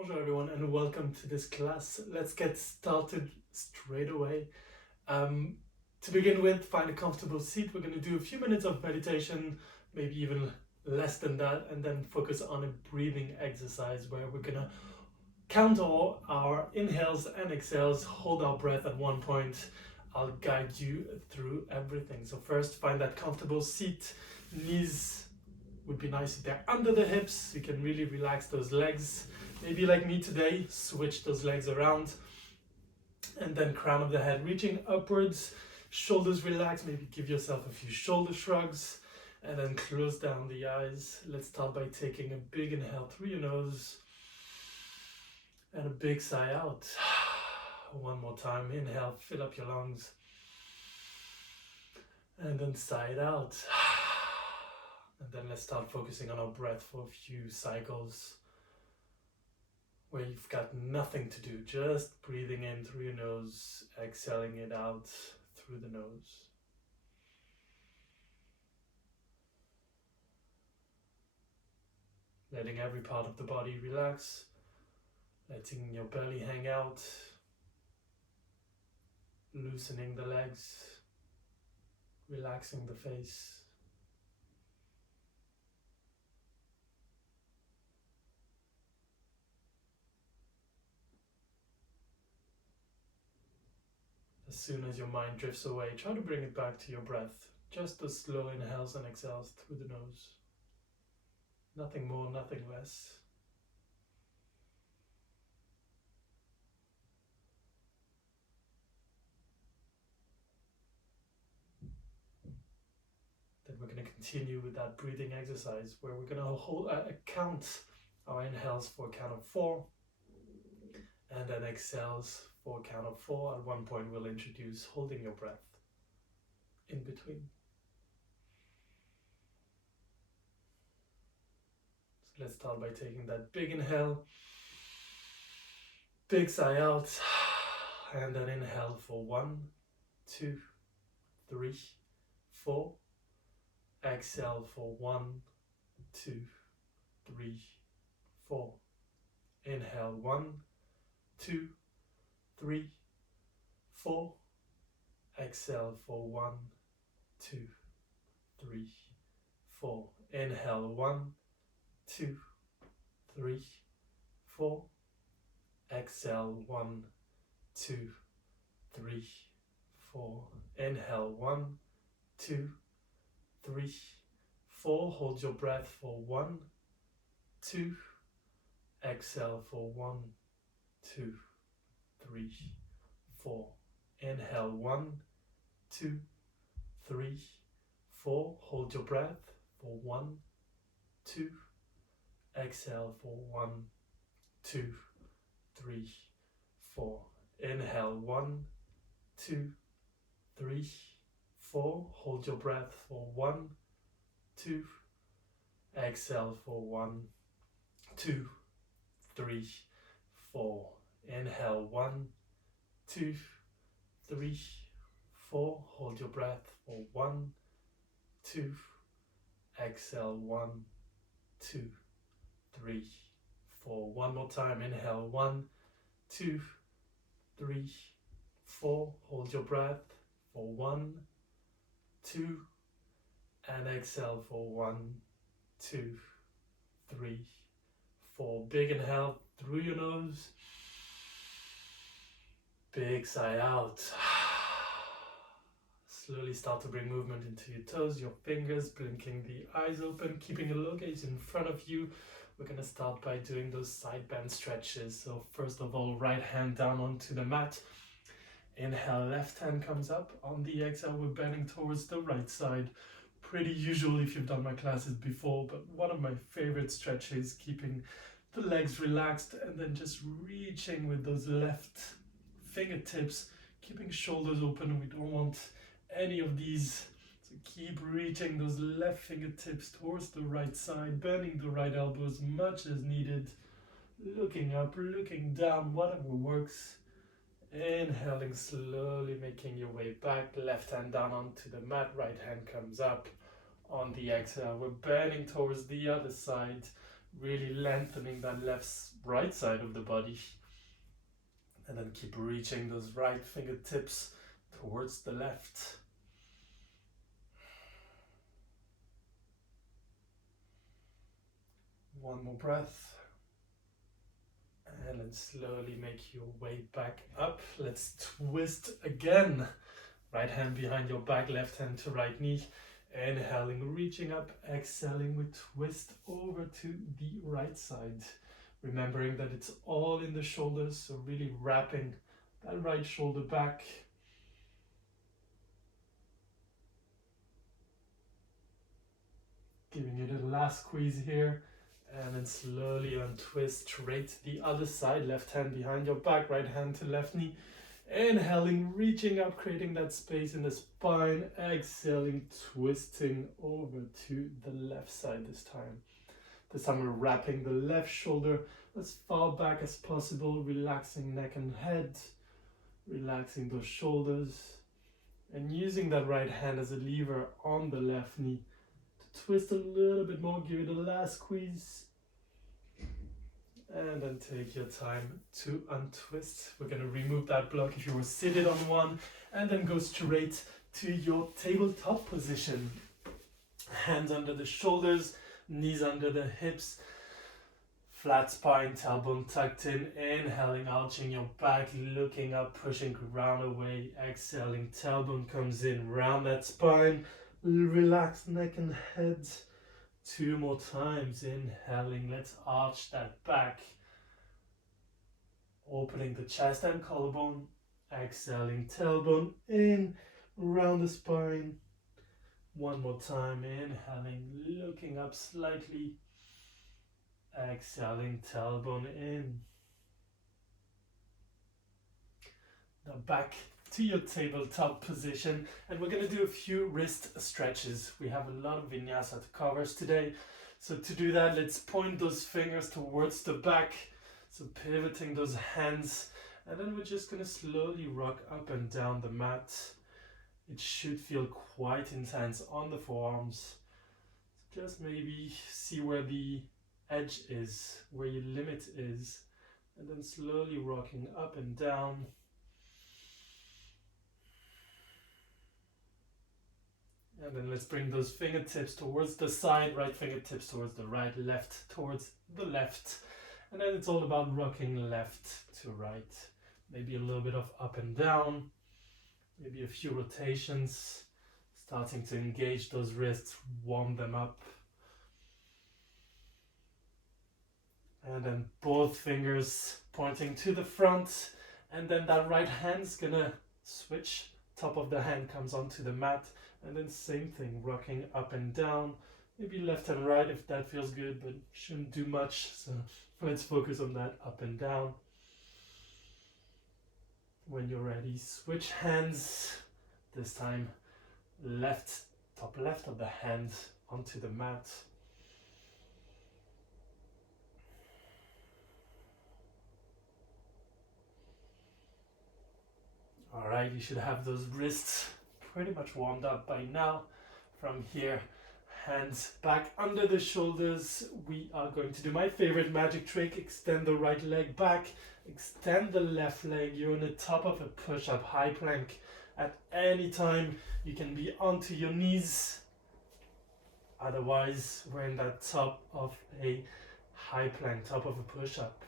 Bonjour everyone and welcome to this class. Let's get started straight away. To begin with, find a comfortable seat. We're going to do a few minutes of meditation, maybe even less than that, and then focus on a breathing exercise where we're going to count all our inhales and exhales, hold our breath at one point. I'll guide you through everything. So first, find that comfortable seat. Knees would be nice if they're under the hips. You can really relax those legs. Maybe like me today, switch those legs around. And then crown of the head reaching upwards, shoulders relaxed, maybe give yourself a few shoulder shrugs, and then close down the eyes. Let's start by taking a big inhale through your nose, and a big sigh out. One more time, inhale, fill up your lungs, and then sigh it out. And then let's start focusing on our breath for a few cycles, where you've got nothing to do, just breathing in through your nose, exhaling it out through the nose. Letting every part of the body relax, letting your belly hang out, loosening the legs, relaxing the face. As soon as your mind drifts away, try to bring it back to your breath. Just the slow inhales and exhales through the nose. Nothing more, nothing less. Then we're going to continue with that breathing exercise where we're going to count our inhales for a count of 4 and then exhales for a count of 4. At one point we'll introduce holding your breath in between. So let's start by taking that big inhale, big sigh out, and then inhale for 1, 2, 3, 4. Exhale for 1, 2, 3, 4. Inhale 1, 2, 3, 4. Exhale for 1, 2, 3, 4. Inhale 1, 2, 3, 4. Exhale 1, 2, 3, 4. Inhale 1, 2, 3, 4. Hold your breath for 1, 2. Exhale for 1, 2, 3, 4. Inhale 1, 2, 3, 4. Hold your breath for 1, 2. Exhale for 1, 2, 3, 4. Inhale 1, 2, 3, 4. Hold your breath for 1, 2. Exhale for 1, 2, 3, 4. Inhale 1, 2, 3, 4. Hold your breath for 1, 2. Exhale 1, 2, 3, 4. One more time. Inhale 1, 2, 3, 4. Hold your breath for 1, 2. And exhale for 1, 2, 3, 4. Big inhale through your nose. Big sigh out. Slowly start to bring movement into your toes, your fingers, blinking the eyes open, keeping a low gaze in front of you. We're going to start by doing those side bend stretches. So first of all, right hand down onto the mat. Inhale, left hand comes up. On the exhale, we're bending towards the right side. Pretty usual if you've done my classes before, but one of my favorite stretches, keeping the legs relaxed and then just reaching with those left fingertips, keeping shoulders open. We don't want any of these, so keep reaching those left fingertips towards the right side, bending the right elbow as much as needed, looking up, looking down, whatever works. Inhaling slowly, making your way back, left hand down onto the mat, right hand comes up. On the exhale, we're bending towards the other side, really lengthening that right side of the body. And then keep reaching those right fingertips towards the left. One more breath. And then slowly make your way back up. Let's twist again. Right hand behind your back, left hand to right knee. Inhaling, reaching up. Exhaling, we twist over to the right side. Remembering that it's all in the shoulders, so really wrapping that right shoulder back. Giving it a last squeeze here. And then slowly untwist straight to the other side. Left hand behind your back, right hand to left knee. Inhaling, reaching up, creating that space in the spine. Exhaling, twisting over to the left side this time. This time we're wrapping the left shoulder as far back as possible, relaxing neck and head, relaxing those shoulders, and using that right hand as a lever on the left knee. Twist a little bit more, give it a last squeeze, and then take your time to untwist. We're going to remove that block if you were seated on one, and then go straight to your tabletop position. Hands under the shoulders, knees under the hips, flat spine, tailbone tucked in. Inhaling, arching your back, looking up, pushing ground away. Exhaling, tailbone comes in, round that spine. Relax neck and head. 2 more times. Inhaling, let's arch that back. Opening the chest and collarbone. Exhaling, tailbone in, round the spine. 1 more time. Inhaling, looking up slightly. Exhaling, tailbone in. Now back to your tabletop position, and we're going to do a few wrist stretches. We have a lot of vinyasa to cover today, so to do that, let's point those fingers towards the back, so pivoting those hands, and then we're just going to slowly rock up and down the mat. It should feel quite intense on the forearms. Just maybe see where the edge is, where your limit is, and then slowly rocking up and down. And then let's bring those fingertips towards the side, right fingertips towards the right, left towards the left. And then it's all about rocking left to right. Maybe a little bit of up and down, maybe a few rotations, starting to engage those wrists, warm them up. And then both fingers pointing to the front, and then that right hand's gonna switch. Top of the hand comes onto the mat, and then same thing, rocking up and down, maybe left and right if that feels good, but shouldn't do much, so let's focus on that up and down. When you're ready, switch hands. This time left, top left of the hand onto the mat. Alright, you should have those wrists pretty much warmed up by now. From here, hands back under the shoulders. We are going to do my favorite magic trick. Extend the right leg back, extend the left leg. You're on the top of a push-up high plank. At any time, you can be onto your knees. Otherwise, we're in that top of a high plank, top of a push-up.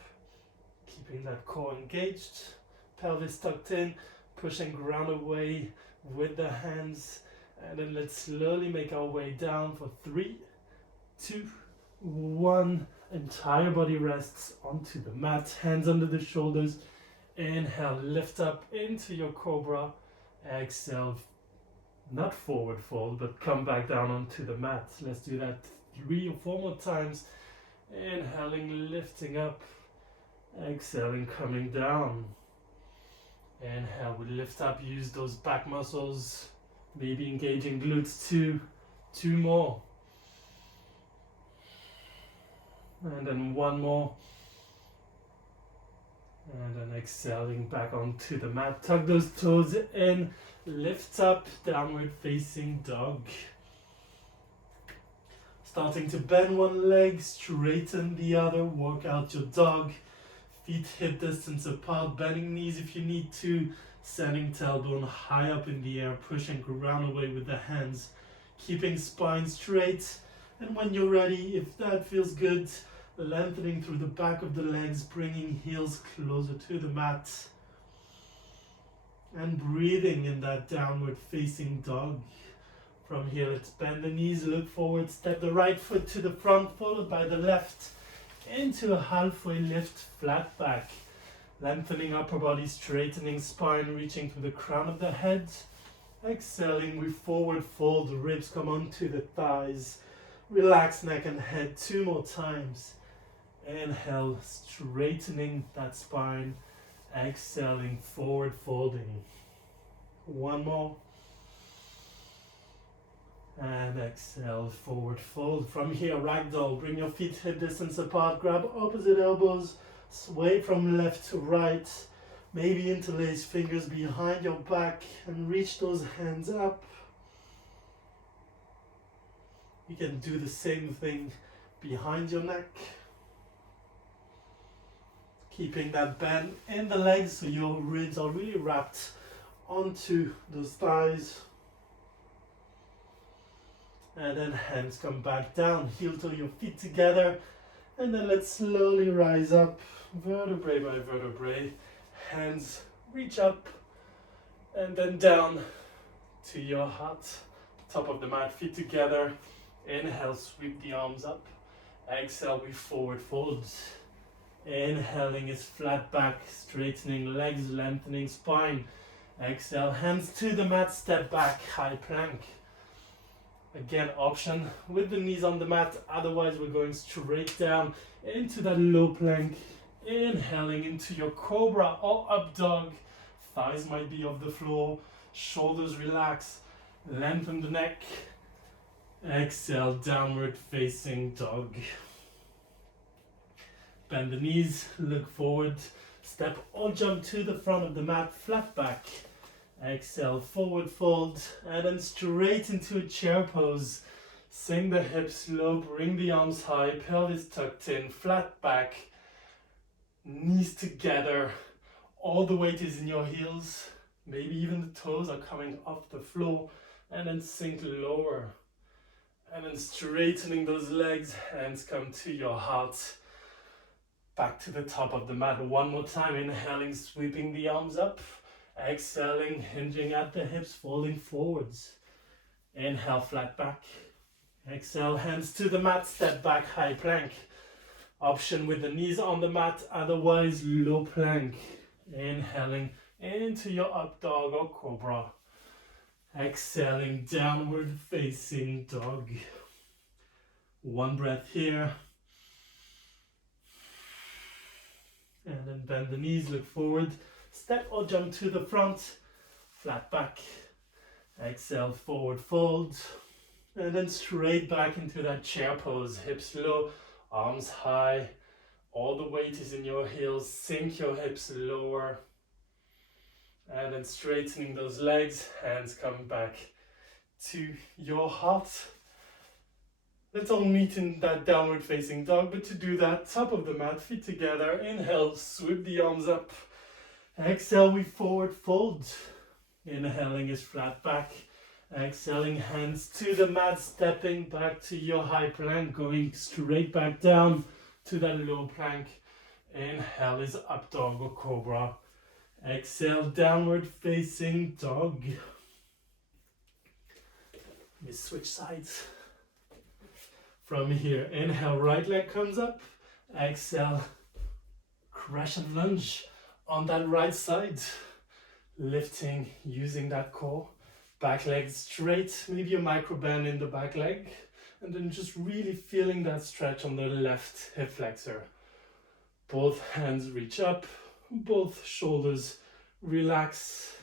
Keeping that core engaged, pelvis tucked in, pushing ground away with the hands, and then let's slowly make our way down for 3, 2, 1. Entire body rests onto the mat, hands under the shoulders. Inhale, lift up into your cobra. Exhale, not forward fold, but come back down onto the mat. Let's do that 3 or 4 more times. Inhaling, lifting up. Exhaling, coming down. Inhale, we lift up, use those back muscles, maybe engaging glutes too. 2 more. And then 1 more. And then exhaling back onto the mat. Tuck those toes in, lift up, downward facing dog. Starting to bend one leg, straighten the other, work out your dog. Feet hip distance apart, bending knees if you need to. Sending tailbone high up in the air, pushing ground away with the hands. Keeping spine straight. And when you're ready, if that feels good, lengthening through the back of the legs, bringing heels closer to the mat. And breathing in that downward facing dog. From here, let's bend the knees, look forward, step the right foot to the front, followed by the left, into a halfway lift, flat back. Lengthening upper body, straightening spine, reaching to the crown of the head. Exhaling, we forward fold, the ribs come onto the thighs. Relax neck and head 2 more times. Inhale, straightening that spine. Exhaling, forward folding. 1 more. And exhale, forward fold. From here, ragdoll. Bring your feet hip distance apart. Grab opposite elbows. Sway from left to right. Maybe interlace fingers behind your back and reach those hands up. You can do the same thing behind your neck. Keeping that bend in the legs so your ribs are really wrapped onto those thighs. And then hands come back down, heel to your feet together. And then let's slowly rise up, vertebrae by vertebrae. Hands reach up and then down to your heart. Top of the mat, feet together. Inhale, sweep the arms up. Exhale, we forward fold. Inhaling is flat back, straightening legs, lengthening spine. Exhale, hands to the mat, step back, high plank. Again, option with the knees on the mat, otherwise we're going straight down into that low plank. Inhaling into your cobra or up dog. Thighs might be off the floor, shoulders relax, lengthen the neck. Exhale, downward facing dog. Bend the knees, look forward, step or jump to the front of the mat, flat back. Exhale, forward fold, and then straight into a chair pose. Sink the hips low, bring the arms high, pelvis tucked in, flat back, knees together. All the weight is in your heels, maybe even the toes are coming off the floor, and then sink lower. And then straightening those legs, hands come to your heart. Back to the top of the mat. 1 more time, inhaling, sweeping the arms up. Exhaling, hinging at the hips, folding forwards. Inhale, flat back. Exhale, hands to the mat, step back, high plank. Option with the knees on the mat, otherwise low plank. Inhaling into your up dog or cobra. Exhaling, downward facing dog. 1 breath here. And then bend the knees, look forward. Step or jump to the front, flat back. Exhale, forward fold. And then straight back into that chair pose. Hips low, arms high. All the weight is in your heels. Sink your hips lower. And then straightening those legs. Hands come back to your heart. Let's all meet in that downward facing dog. But to do that, top of the mat, feet together. Inhale, sweep the arms up. Exhale, we forward fold. Inhaling is flat back. Exhaling, hands to the mat, stepping back to your high plank, going straight back down to that low plank. Inhale is up dog or cobra. Exhale, downward facing dog. Let me switch sides. From here, inhale, right leg comes up. Exhale, crash and lunge on that right side. Lifting, using that core. Back leg straight, maybe a micro bend in the back leg. And then just really feeling that stretch on the left hip flexor. Both hands reach up, both shoulders relax.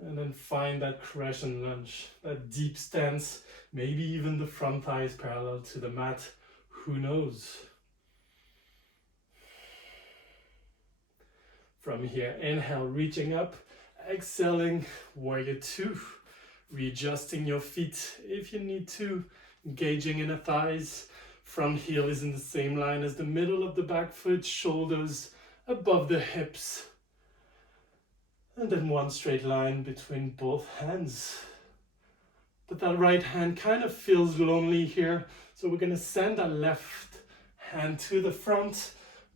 And then find that crash and lunge, that deep stance. Maybe even the front thigh is parallel to the mat. Who knows? From here, inhale, reaching up. Exhaling, warrior 2. Readjusting your feet if you need to. Engaging inner thighs. Front heel is in the same line as the middle of the back foot, shoulders above the hips. And then one straight line between both hands. But that right hand kind of feels lonely here. So we're going to send that left hand to the front.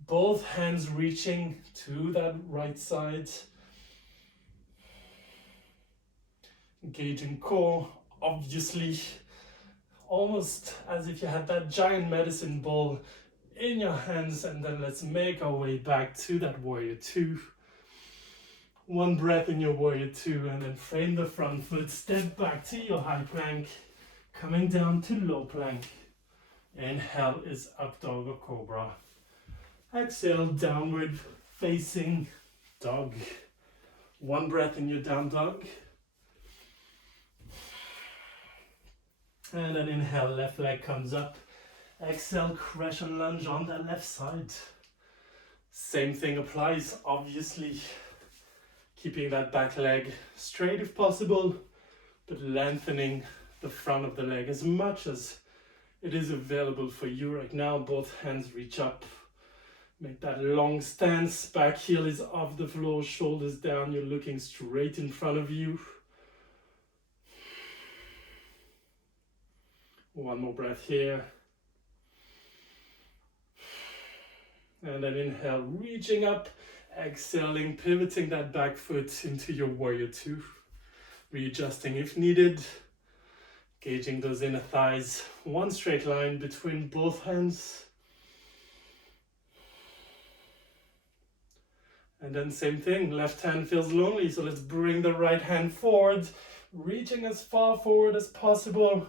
Both hands reaching to that right side. Engaging core, obviously. Almost as if you had that giant medicine ball in your hands. And then let's make our way back to that warrior two. One breath in your warrior two, and then frame the front foot, step back to your high plank, coming down to low plank. Inhale is up dog or cobra. Exhale, downward facing dog. One breath in your down dog. And then inhale, left leg comes up. Exhale, crescent lunge on that left side. Same thing applies, obviously. Keeping that back leg straight if possible, but lengthening the front of the leg as much as it is available for you right now. Both hands reach up. Make that long stance. Back heel is off the floor, shoulders down. You're looking straight in front of you. One more breath here. And then inhale, reaching up. Exhaling, pivoting that back foot into your warrior two. Readjusting if needed. Gauging those inner thighs. One straight line between both hands. And then same thing, left hand feels lonely, so let's bring the right hand forward. Reaching as far forward as possible.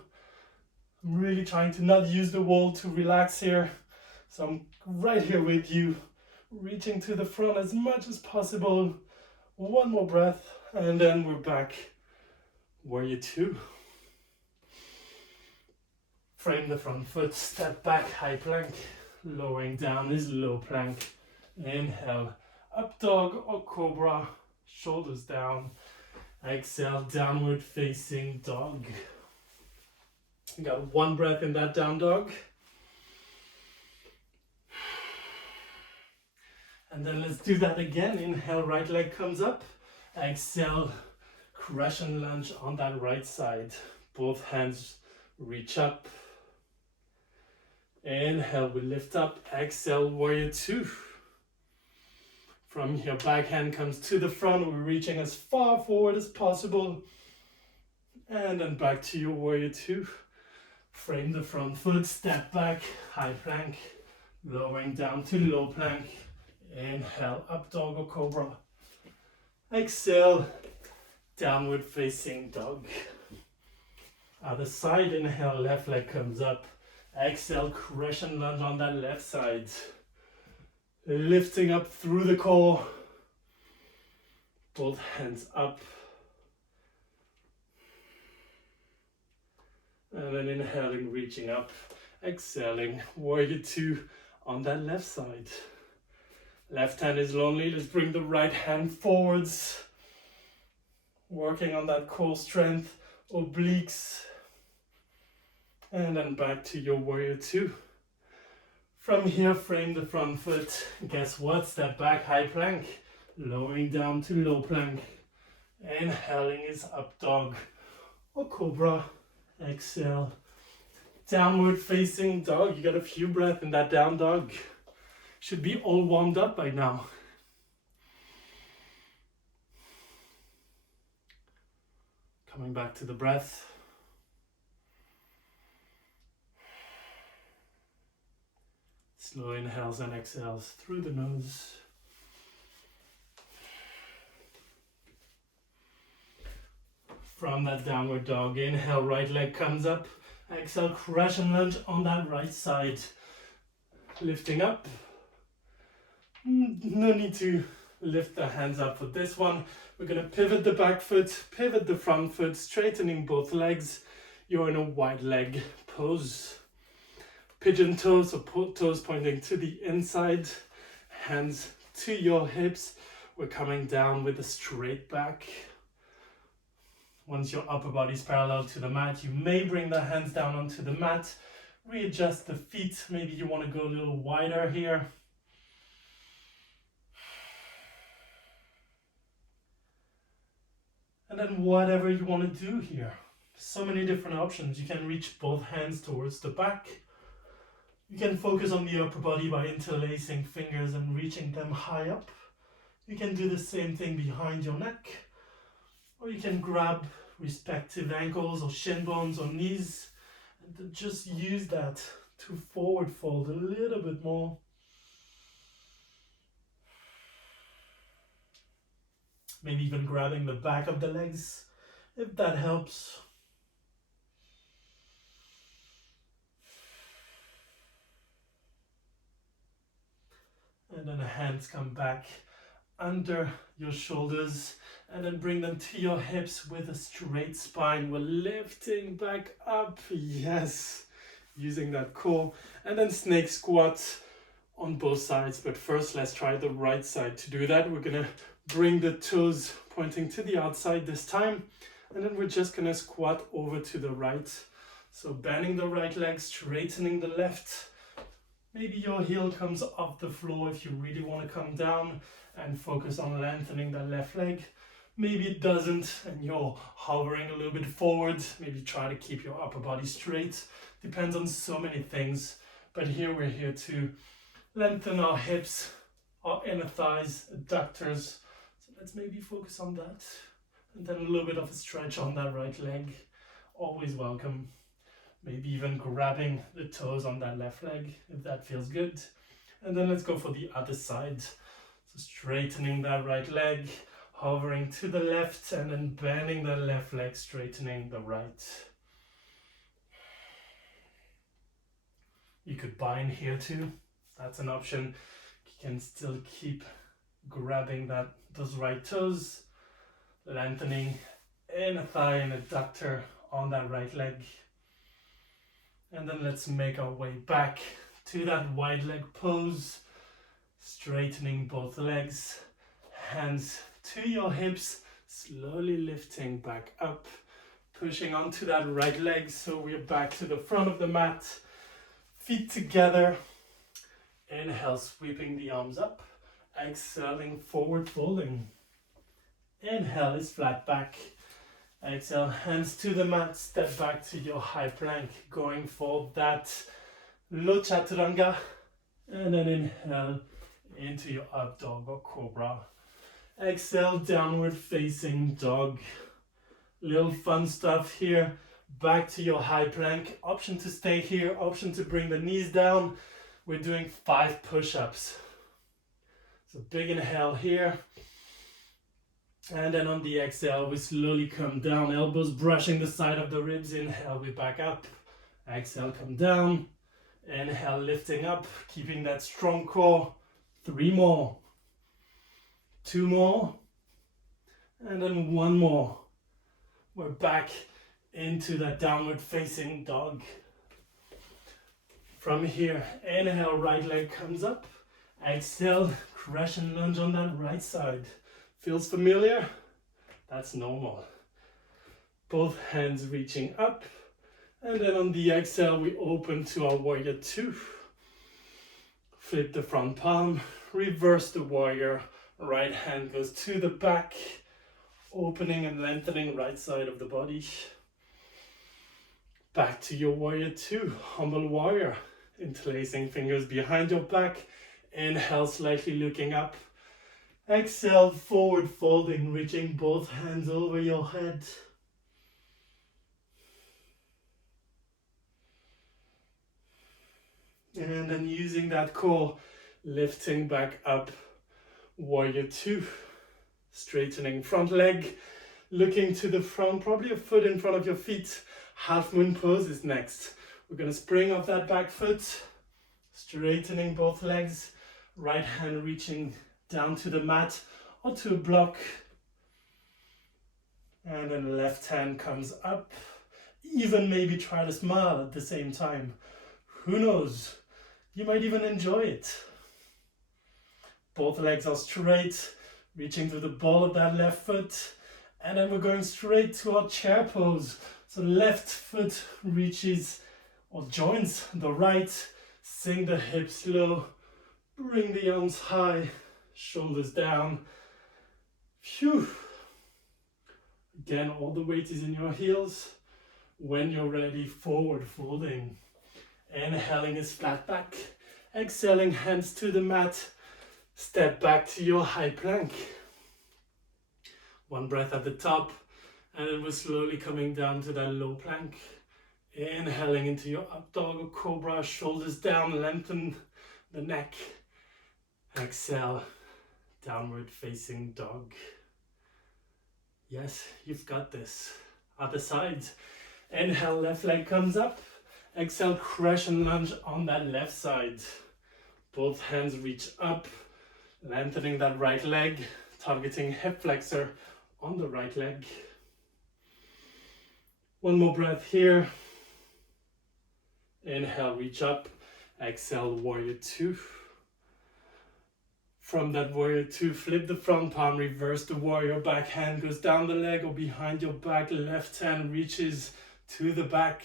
I'm really trying to not use the wall to relax here. So I'm right here with you. Reaching to the front as much as possible. One more breath, and then we're back. Warrior two. Frame the front foot, step back, high plank. Lowering down is low plank. Inhale, up dog or cobra, shoulders down. Exhale, downward facing dog. You got one breath in that down dog. And then let's do that again. Inhale, right leg comes up. Exhale, crescent lunge on that right side. Both hands reach up. Inhale, we lift up. Exhale, warrior two. From here, back hand comes to the front. We're reaching as far forward as possible. And then back to your warrior two. Frame the front foot, step back, high plank. Lowering down to low plank. Inhale, up dog or cobra. Exhale, downward facing dog. Other side, inhale, left leg comes up. Exhale, crescent lunge on that left side. Lifting up through the core. Both hands up. And then inhaling, reaching up. Exhaling, warrior two on that left side. Left hand is lonely. Let's bring the right hand forwards. Working on that core strength, obliques. And then back to your warrior two. From here, frame the front foot. Guess what? Step back, high plank. Lowering down to low plank. Inhaling is up dog or cobra. Exhale. Downward facing dog. You got a few breaths in that down dog. Should be all warmed up by now. Coming back to the breath. Slow inhales and exhales through the nose. From that downward dog, inhale, right leg comes up. Exhale, crescent lunge on that right side. Lifting up. No need to lift the hands up for this one. We're going to pivot the back foot, pivot the front foot, straightening both legs. You're in a wide leg pose. Pigeon toes, or toes pointing to the inside. Hands to your hips. We're coming down with a straight back. Once your upper body is parallel to the mat, you may bring the hands down onto the mat, readjust the feet. Maybe you want to go a little wider here. And then whatever you want to do here. So many different options. You can reach both hands towards the back. You can focus on the upper body by interlacing fingers and reaching them high up. You can do the same thing behind your neck. Or you can grab respective ankles or shin bones or knees and just use that to forward fold a little bit more. Maybe even grabbing the back of the legs, if that helps. And then the hands come back under your shoulders and then bring them to your hips with a straight spine. We're lifting back up, yes, using that core. And then snake squat on both sides. But first, let's try the right side. To do that, we're gonna bring the toes pointing to the outside this time, and then we're just gonna squat over to the right. So bending the right leg, straightening the left. Maybe your heel comes off the floor if you really want to come down and focus on lengthening the left leg. Maybe it doesn't and you're hovering a little bit forward. Maybe try to keep your upper body straight. Depends on so many things. But here we're here to lengthen our hips, our inner thighs, adductors. So let's maybe focus on that. And then a little bit of a stretch on that right leg. Always welcome. Maybe even grabbing the toes on that left leg, if that feels good. And then let's go for the other side. So straightening that right leg, hovering to the left, and then bending the left leg, straightening the right. You could bind here too. That's an option. You can still keep grabbing those right toes, lengthening inner thigh and adductor on that right leg. And then let's make our way back to that wide leg pose, straightening both legs, hands to your hips, slowly lifting back up, pushing onto that right leg so we're back to the front of the mat, feet together. Inhale, sweeping the arms up, exhaling, forward folding. Inhale is flat back. Exhale, hands to the mat, step back to your high plank, going for that low chaturanga, and then inhale into your up dog or cobra. Exhale, downward facing dog. Little fun stuff here, back to your high plank. Option to stay here, option to bring the knees down. We're doing 5 push-ups. So big inhale here. And then on the exhale, we slowly come down, elbows brushing the side of the ribs. Inhale, we back up. Exhale, come down. Inhale, lifting up, keeping that strong core. 3 more. 2 more. And then 1 more. We're back into that downward facing dog. From here, inhale, right leg comes up. Exhale, crash and lunge on that right side. Feels familiar? That's normal. Both hands reaching up. And then on the exhale, we open to our warrior 2. Flip the front palm, reverse the warrior. Right hand goes to the back, opening and lengthening right side of the body. Back to your warrior 2, humble warrior. Interlacing fingers behind your back. Inhale, slightly looking up. Exhale, forward folding, reaching both hands over your head. And then using that core, lifting back up, warrior 2. Straightening front leg, looking to the front, probably a foot in front of your feet. Half moon pose is next. We're going to spring off that back foot, straightening both legs, right hand reaching down to the mat or to a block, and then left hand comes up. Even maybe try to smile at the same time. Who knows? You might even enjoy it. Both legs are straight, reaching to the ball of that left foot, And then we're going straight to our chair pose. So left foot reaches or joins the right. Sink the hips low. Bring the arms high. Shoulders down. Phew. Again, all the weight is in your heels. When you're ready, forward folding. Inhaling is flat back. Exhaling, hands to the mat. Step back to your high plank. One breath at the top, and then we're slowly coming down to that low plank. Inhaling into your up dog or cobra, shoulders down, lengthen the neck. Exhale, downward facing dog. Yes, you've got this. Other side. Inhale, left leg comes up. Exhale, crash and lunge on that left side. Both hands reach up, lengthening that right leg, targeting hip flexor on the right leg. One more breath here. Inhale, reach up. Exhale, warrior two. From that warrior two, flip the front palm, reverse the warrior. Back hand goes down the leg or behind your back. Left hand reaches to the back,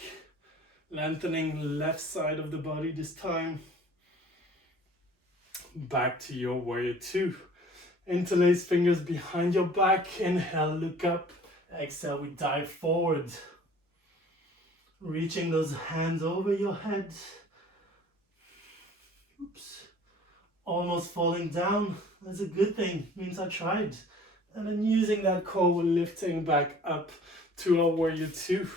lengthening left side of the body this time. Back to your warrior two. Interlace fingers behind your back. Inhale, look up. Exhale, we dive forward. Reaching those hands over your head. Oops. Almost falling down. That's a good thing. Means I tried. And then using that core, we're lifting back up to our warrior two.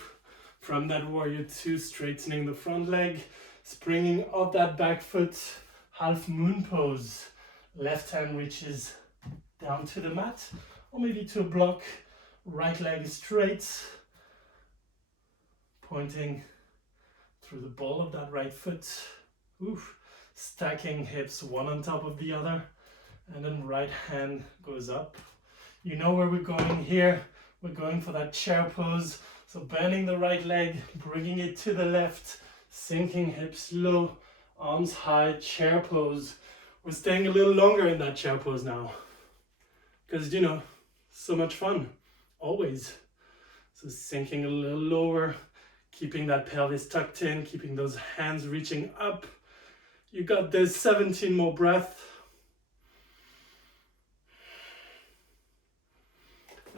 From that warrior two, straightening the front leg. Springing up that back foot. Half moon pose. Left hand reaches down to the mat or maybe to a block. Right leg is straight, pointing through the ball of that right foot. Oof. Stacking hips one on top of the other, and then right hand goes up. You know where we're going here. We're going for that chair pose. So bending the right leg, bringing it to the left, sinking hips low, arms high, chair pose. We're staying a little longer in that chair pose now. Because, you know, so much fun, always. So sinking a little lower, keeping that pelvis tucked in, keeping those hands reaching up. You got this, 17 more breaths.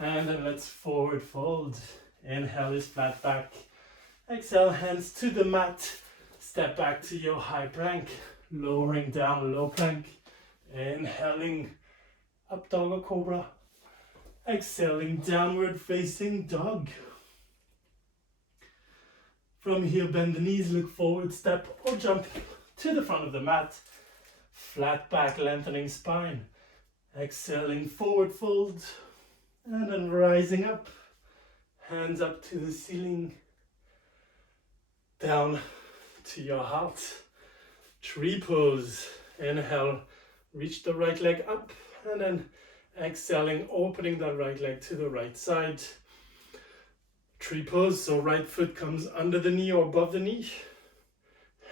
And then let's forward fold. Inhale is flat back. Exhale, hands to the mat. Step back to your high plank. Lowering down, low plank. Inhaling, up dog or cobra. Exhaling, downward facing dog. From here, bend the knees, look forward, step or jump to the front of the mat. Flat back, lengthening spine. Exhaling, forward fold. And then rising up. Hands up to the ceiling. Down to your heart. Tree pose. Inhale, reach the right leg up. And then exhaling, opening that right leg to the right side. Tree pose, so right foot comes under the knee or above the knee.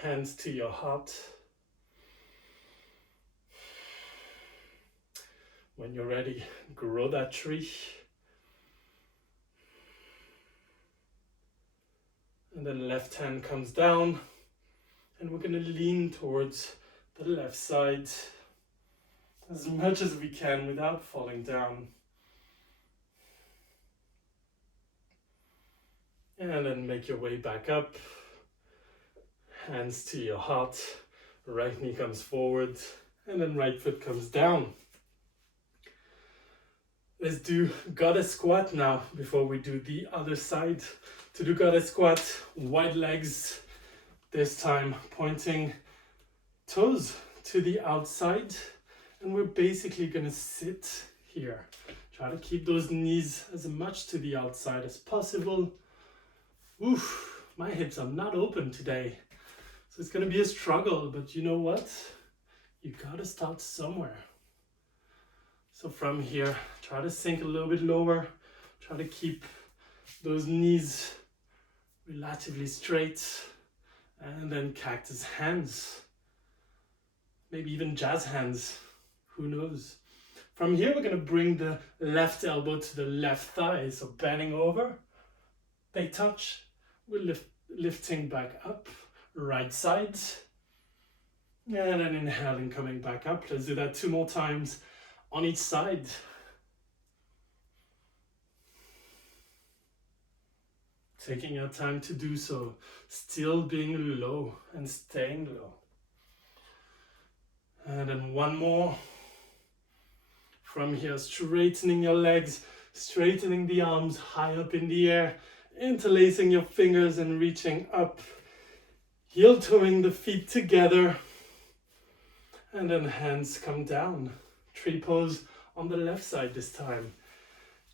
Hands to your heart. When you're ready, grow that tree. And then left hand comes down. And we're going to lean towards the left side as much as we can without falling down. And then make your way back up. Hands to your heart. Right knee comes forward. And then right foot comes down. Let's do goddess squat now before we do the other side. To do goddess squat, wide legs. This time pointing toes to the outside. And we're basically going to sit here. Try to keep those knees as much to the outside as possible. Oof, my hips are not open today. So it's going to be a struggle, but you know what? You got to start somewhere. So from here, try to sink a little bit lower. Try to keep those knees relatively straight. And then cactus hands. Maybe even jazz hands. Who knows? From here, we're going to bring the left elbow to the left thigh. So bending over, they touch. We're lifting back up, right side. And then inhaling, coming back up. Let's do that 2 more times on each side. Taking your time to do so, still being low and staying low. And then 1 more. From here, straightening your legs, straightening the arms high up in the air, interlacing your fingers and reaching up, heel toeing the feet together, and then hands come down. Tree pose on the left side this time.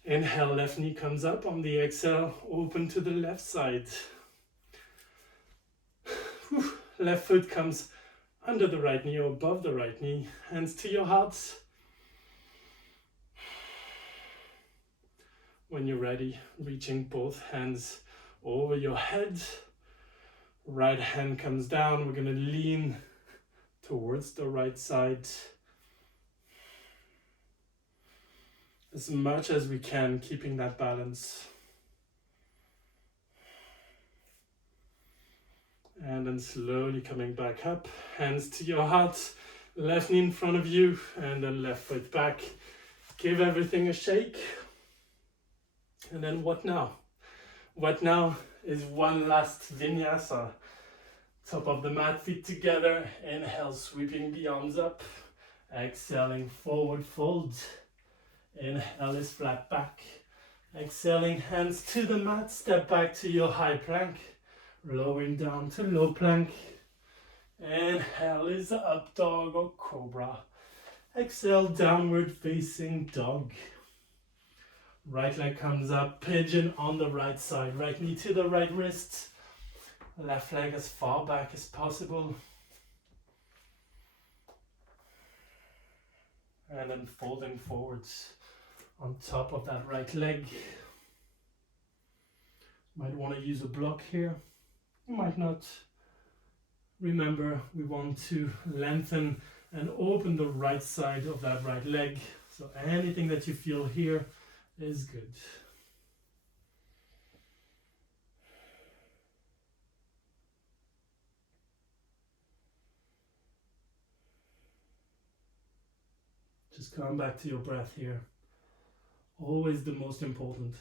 Inhale, left knee comes up. On the exhale, open to the left side. Left foot comes under the right knee or above the right knee. Hands to your heart. When you're ready, reaching both hands over your head. Right hand comes down. We're going to lean towards the right side. As much as we can, keeping that balance. And then slowly coming back up. Hands to your heart. Left knee in front of you. And then left foot back. Give everything a shake. And then what now? What now is one last vinyasa. Top of the mat, feet together. Inhale, sweeping the arms up. Exhaling, forward fold. Inhale is flat back. Exhaling, hands to the mat. Step back to your high plank. Lowering down to low plank. Inhale is up dog or cobra. Exhale, downward facing dog. Right leg comes up, pigeon on the right side. Right knee to the right wrist. Left leg as far back as possible. And then folding forwards on top of that right leg. Might want to use a block here. You might not. Remember, we want to lengthen and open the right side of that right leg. So anything that you feel here is good. Just come back to your breath here. Always the most important.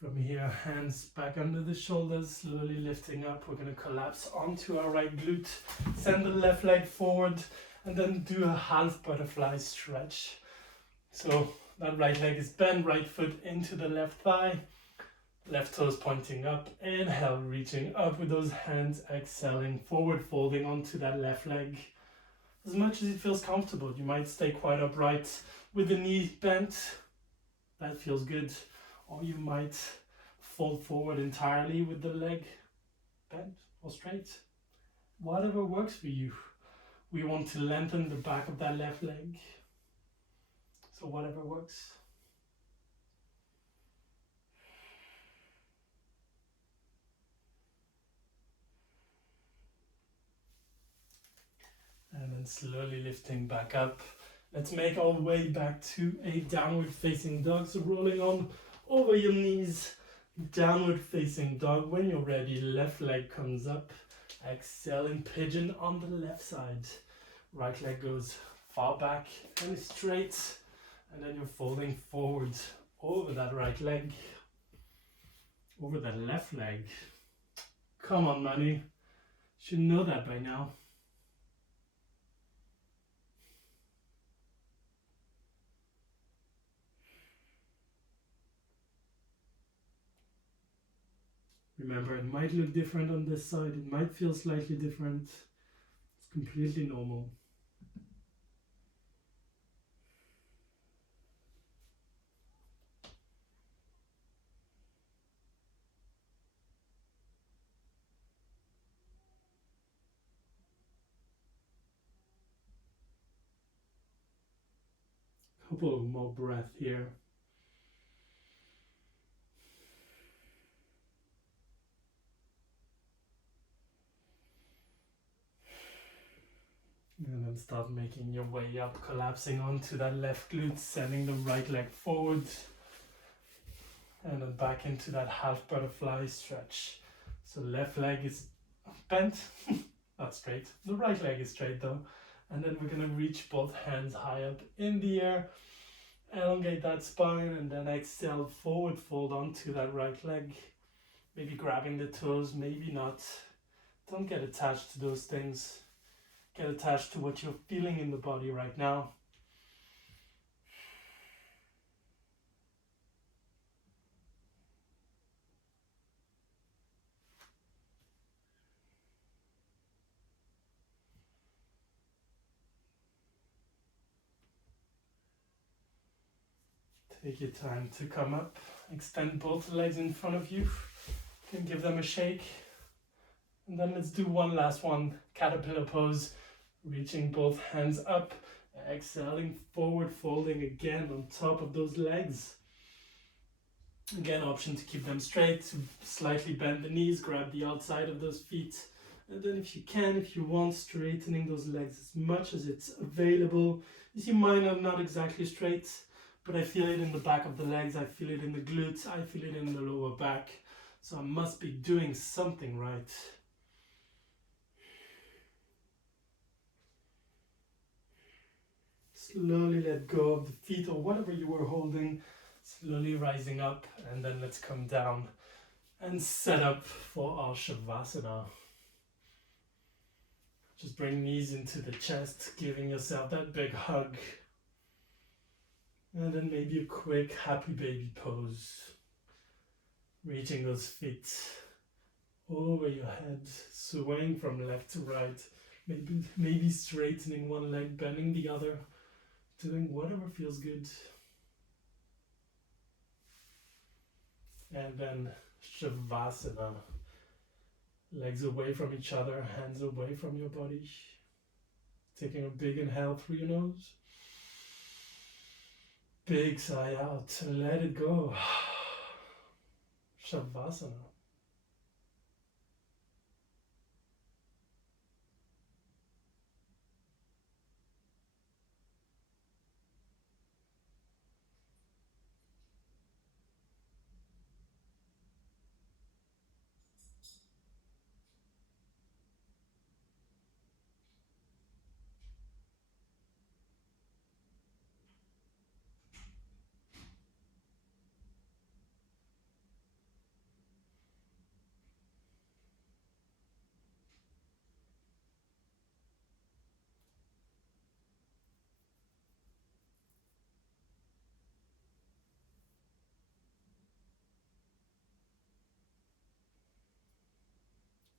From here, hands back under the shoulders, slowly lifting up. We're going to collapse onto our right glute. Send the left leg forward and then do a half butterfly stretch. So that right leg is bent, right foot into the left thigh. Left toes pointing up. Inhale, reaching up with those hands. Exhaling, forward folding onto that left leg. As much as it feels comfortable. You might stay quite upright with the knee bent. That feels good. Or you might fold forward entirely with the leg bent or straight. Whatever works for you. We want to lengthen the back of that left leg. So whatever works. And then slowly lifting back up. Let's make our way back to a downward facing dog. So rolling on over your knees, downward facing dog. When you're ready, left leg comes up. Exhaling, pigeon on the left side. Right leg goes far back and straight. And then you're folding forward over that right leg, over that left leg. Come on, Manu. Should know that by now. Remember, it might look different on this side. It might feel slightly different. It's completely normal. Couple of more breath here. And then start making your way up, collapsing onto that left glute, sending the right leg forward. And then back into that half butterfly stretch. So left leg is bent, not straight. The right leg is straight though. And then we're gonna reach both hands high up in the air, elongate that spine, and then exhale, forward fold onto that right leg. Maybe grabbing the toes, maybe not. Don't get attached to those things. Get attached to what you're feeling in the body right now. Take your time to come up. Extend both legs in front of you. You can give them a shake. And then let's do one last one. Caterpillar pose. Reaching both hands up. Exhaling, forward folding again on top of those legs. Again, option to keep them straight, to slightly bend the knees, grab the outside of those feet. And then if you can, if you want, straightening those legs as much as it's available. You see mine are not exactly straight, but I feel it in the back of the legs, I feel it in the glutes, I feel it in the lower back. So I must be doing something right. Slowly let go of the feet or whatever you were holding. Slowly rising up, and then let's come down and set up for our Shavasana. Just bring knees into the chest, giving yourself that big hug. And then maybe a quick happy baby pose. Reaching those feet over your head, swaying from left to right. Maybe straightening one leg, bending the other. Doing whatever feels good. And then Shavasana. Legs away from each other, hands away from your body. Taking a big inhale through your nose. Big sigh out. Let it go. Shavasana.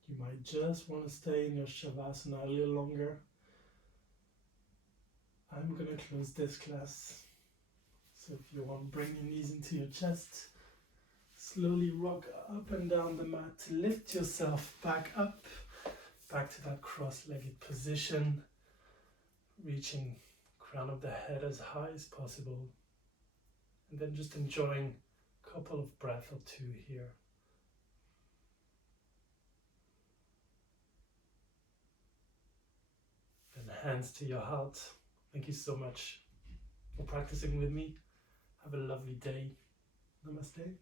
You might just want to stay in your Shavasana a little longer. I'm going to close this class. So if you want, bring your knees into your chest. Slowly rock up and down the mat. Lift yourself back up. Back to that cross-legged position. Reaching crown of the head as high as possible. And then just enjoying a couple of breaths or two here. And hands to your heart. Thank you so much for practicing with me. Have a lovely day. Namaste.